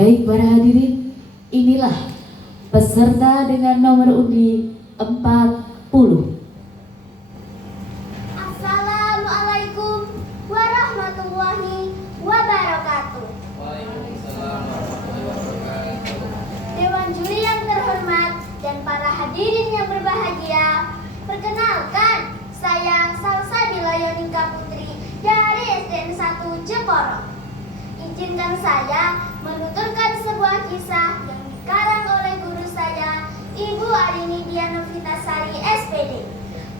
Baik para hadirin, inilah peserta dengan nomor undi 40. Assalamualaikum warahmatullahi wabarakatuh. Waalaikumsalam warahmatullahi wabarakatuh. Dewan juri yang terhormat dan para hadirin yang berbahagia, perkenalkan, saya Salsabila Yonika Putri dari SDN 1 Jeporo. Izinkan saya menuturkan sebuah kisah yang dikarang oleh guru saya, Ibu Arini Dianovitasari SPD.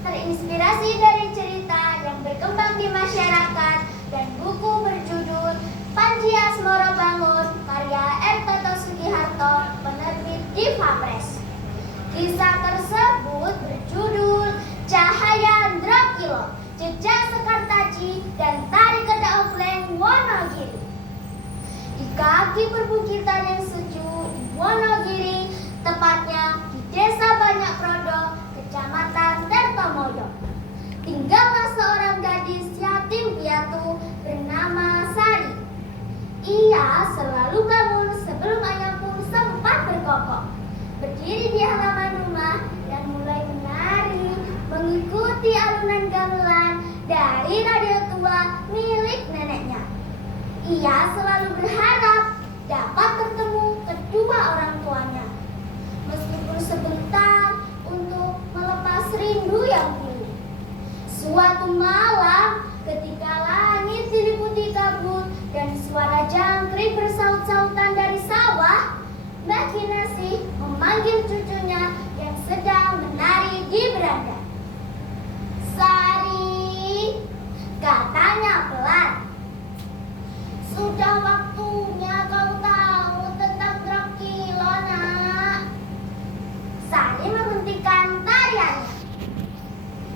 Terinspirasi dari cerita yang berkembang di masyarakat dan buku berjudul Panji Asmoro Bangun karya R. Toto Sugiharto, penerbit Diva Press. Kisah tersebut berjudul Cahaya Ndrokilo, Jejak Sekar Taji dan Tari Kedaok Leng Wonogiri. Di kaki perbukitan yang sejuk di Wonogiri, tepatnya di Desa Banyak Prodo, Kecamatan Tirtomoyo, tinggallah seorang gadis yatim piatu bernama Sari. Ia selalu bangun sebelum ayah pun sempat berkokok, berdiri di halaman rumah dan mulai menari mengikuti alunan gamelan dari radio tua milik neneknya. Ia selalu berharap dapat bertemu kedua orang tuanya, meskipun sebentar untuk melepas rindu yang pilu. Suatu malam, ketika langit diliputi kabut dan suara jangkrik bersaut-sautan dari sawah, Mbak Kinasih memanggil cucunya yang sedang menari di beranda. "Sari," katanya pelan. "Sudah waktunya kau tahu tentang Ndrokilo, nak." Sari menghentikan tariannya.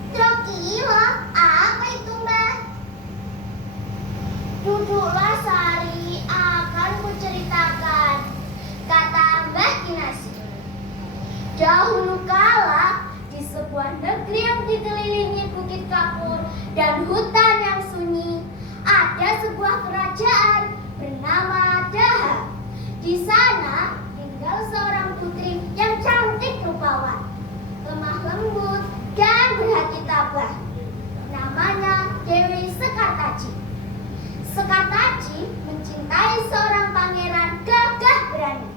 "Ndrokilo, apa itu, Mbak?" "Duduklah, Sari, akan kuceritakan," kata Mbak Kinasih. Dahulu kala, di sebuah negeri yang dikelilingi bukit kapur dan hutan yang sunyi, ada sebuah kerajaan bernama Daha. Di sana tinggal seorang putri yang cantik rupawan, lemah lembut dan berhati tabah. Namanya Dewi Sekartaji. Sekartaji mencintai seorang pangeran gagah berani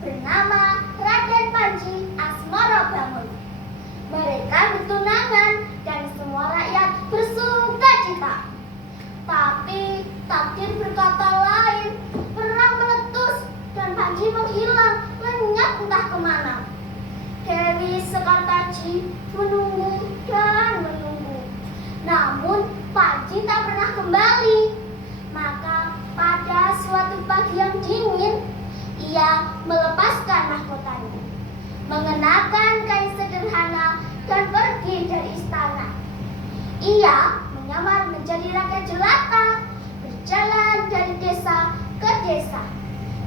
bernama Raden Panji Asmoro Bangun. Mereka bertunangan dan semua rakyat bersuka cita. Tapi takdir berkata lain. Perang meletus dan Panji menghilang lenyap entah kemana. Dewi Sekartaji menunggu dan menunggu, namun Panji tak pernah kembali. Maka pada suatu pagi yang dingin, ia melepaskan mahkotanya, mengenakan kain sederhana dan pergi dari istana. Ia menyamar menjadi rakyat jelata, berjalan dari desa ke desa,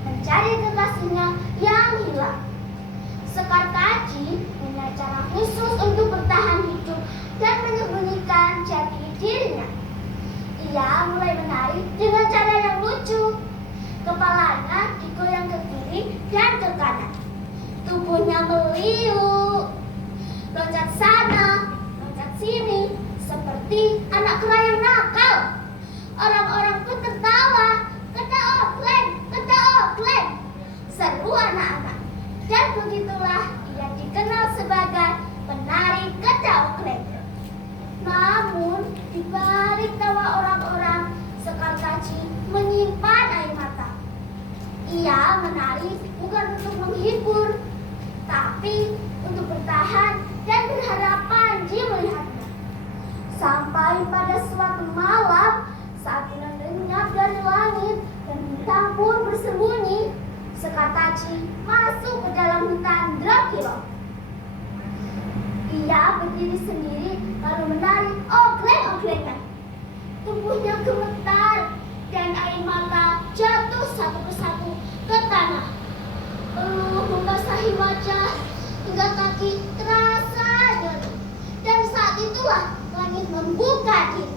mencari kekasihnya yang hilang. Sekartaji punya cara khusus untuk bertahan hidup dan menyembunyikan jati dirinya. Ia mulai menari dengan cara yang lucu. Kepalanya digoyang ke kiri dan ke kanan. Tubuhnya meliuk, loncat sana, loncat sini, seperti anak kera yang nakal. Orang-orang pun tertawa. Kedaok leng," seru anak-anak. Dan begitulah ia dikenal sebagai penari kedaok leng. Namun di balik tawa orang-orang, Sekartaji menyimpan air mata. Ia menari bukan untuk menghibur, tapi untuk bertahan dan berharap Panji melihatnya. Sampai pada suatu malam, saat bulan lenyap dari langit dan bintang pun bersembunyi, Sekartaji masuk ke dalam hutan Ndrokilo. Ia berdiri sendiri lalu menari ogleng-oglengan. Tubuhnya gemetar dan air mata jatuh satu persatu ke tanah. Peluh membasahi wajah hingga kaki terasa nyeri. Dan saat itulah langit membuka diri.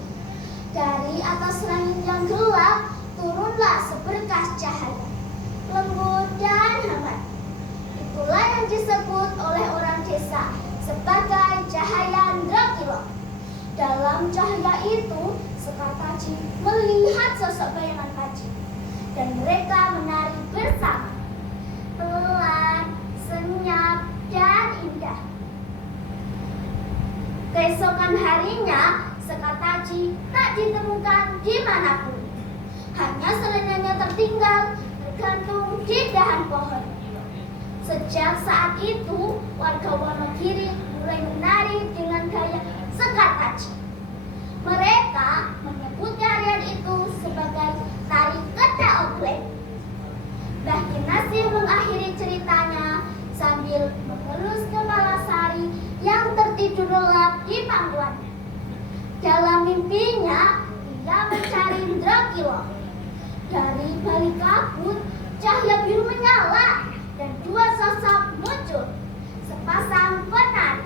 Dari atas langit yang gelap turunlah seberkas cahaya. lembut, dan hangat. Itulah yang disebut oleh orang desa sebagai cahaya Ndrakilo. Dalam cahaya itu, Sekar Taji melihat sosok bayangan Paji, dan mereka menari bersama. Pelan, senyap, dan indah. Keesokan harinya, Sekar Taji tak ditemukan dimanapun. Hanya selendangnya tertinggal tergantung di dahan pohon. Sejak saat itu, warga Wonogiri mulai menari dengan gaya Sekar Taji. Mereka menyebut tarian itu sebagai tari Keta Oglek. Mbah Kinasih mengakhiri ceritanya sambil mengelus kepala Sari yang tertidur lelap di pangkuannya. Dalam mimpinya, ia mencari Ndrakilo. Dari balik kabut, cahaya biru menyala dan dua sosok muncul. Sepasang penari.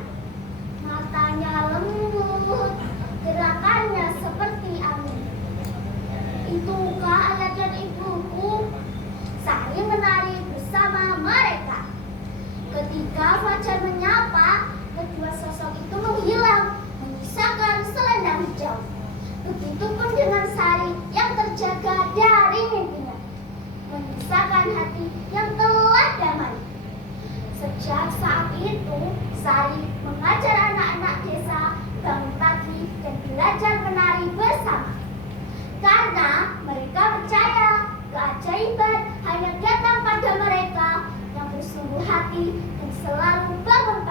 Matanya lembut, gerakannya seperti angin. Itukah ayah dan ibuku? Sari menari bersama mereka. Ketika fajar menyapa, kedua sosok itu menghilang, menyisakan selendang hijau. Begitupun dengan Sari yang terjaga dari mimpinya, menyisakan hati yang telah damai. Sejak saat itu, Sari mengajar anak-anak desa bangun pagi dan belajar menari bersama. Karena mereka percaya keajaiban hanya datang pada mereka yang bersungguh hati dan selalu bangun